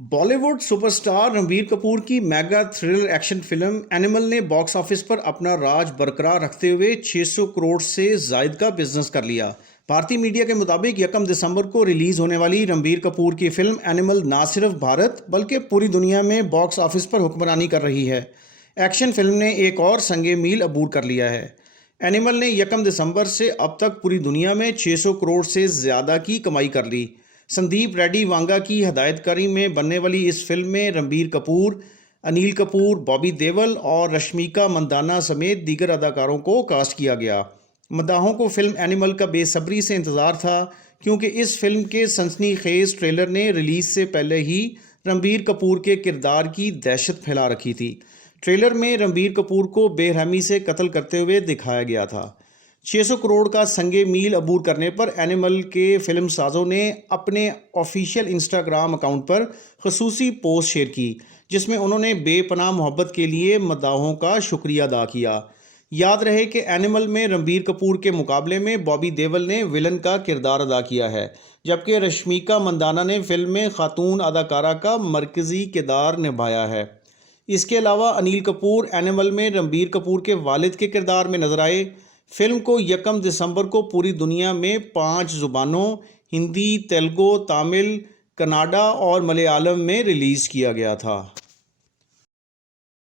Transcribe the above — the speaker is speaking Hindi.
बॉलीवुड सुपरस्टार रणबीर कपूर की mega thriller action film animal ने बॉक्स ऑफिस पर अपना राज बरकरार रखते हुए 600 करोड़ से जायद का बिजनेस कर लिया। भारतीय मीडिया के मुताबिक 1 दिसंबर को रिलीज होने वाली रणबीर कपूर की फिल्म एनिमल ना सिर्फ भारत बल्कि पूरी दुनिया में बॉक्स ऑफिस पर हुक्मरानी कर रही है। एक्शन फिल्म ने एक और संगे मील अबूर कर लिया है। एनिमल ने 1 दिसंबर से अब तक पूरी दुनिया में 600 करोड़ से ज़्यादा की कमाई कर ली। संदीप रेड्डी वांगा की हदायतकारी में बनने वाली इस फिल्म में रणबीर कपूर, अनिल कपूर, बॉबी देओल और रश्मिका मंदाना समेत दीगर अदाकारों को कास्ट किया गया। मद्दाहों को फिल्म एनिमल का बेसब्री से इंतज़ार था, क्योंकि इस फिल्म के सनसनीखेज ट्रेलर ने रिलीज़ से पहले ही रणबीर कपूर के किरदार की दहशत फैला रखी थी। ट्रेलर में रणबीर कपूर को बेरहमी से कत्ल करते हुए दिखाया गया था। 600 करोड़ का संगे मील अबूर करने पर एनिमल के फिल्म साजों ने अपने ऑफिशियल इंस्टाग्राम अकाउंट पर खसूसी पोस्ट शेयर की, जिसमें उन्होंने बेपनाह मोहब्बत के लिए मद्दाहों का शुक्रिया अदा किया। याद रहे कि एनिमल में रणबीर कपूर के मुकाबले में बॉबी देओल ने विलन का किरदार अदा किया है, जबकि रश्मिका मंदाना ने फिल्म में खातून अदाकारा का मरकज़ी किरदार निभाया है। इसके अलावा अनिल कपूर एनिमल में रणबीर कपूर के वालिद के किरदार में नजर आए। फिल्म को 1 दिसंबर को पूरी दुनिया में 5 ज़ुबानों हिंदी, तेलुगु, तमिल, कन्नड़ा और मलयालम में रिलीज़ किया गया था।